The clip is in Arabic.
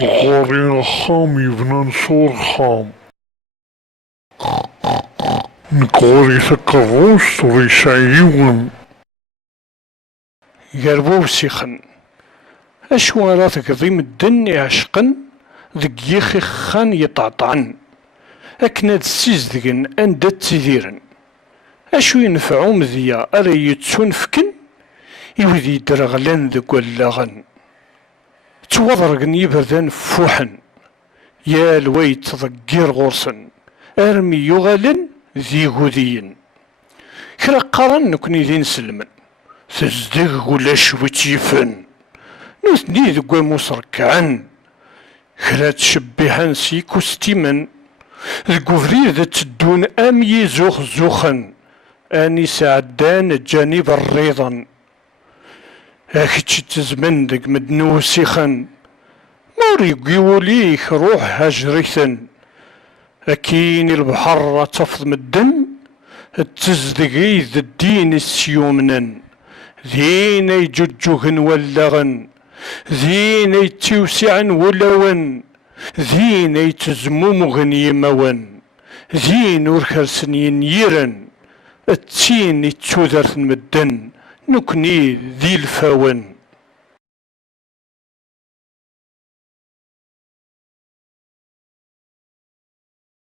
غوري خام يبنى نصور خام نكوري تكروس وريشايون قربو سيخن أشو راه تقضي مدن يعشقن ذك يخي خان يطعطعن أكناد السيزدقن أندا تيديرن أشو ينفعو مذيا أرى يتسونفكن يوذي درغلان ذك ولاغن توضرقن يبردان فوحن يا الويت تضقير غرسن أرمي يغالن ذي غذيين كرا قارن نكوني ذي نسلمن تزدق ولا شويت يفن نوثني ذك مسركعن كرا تشبهن سيكو ستيمن ذك وفريد تدون أمي زوخن أني سعدان جانب الريضن أكتش تزمن ذك مدنوسيخن موري قوليك روح هجريثن أكين البحر تفض مدن تزدقي ذا الدين السيومنن ذين يججوهن ولغن ذين يتوسعن ولون ذين يتزمومغن يمون ذين وركرسن ينيرن التين يتوذرثن مدن نكني ذي الفاون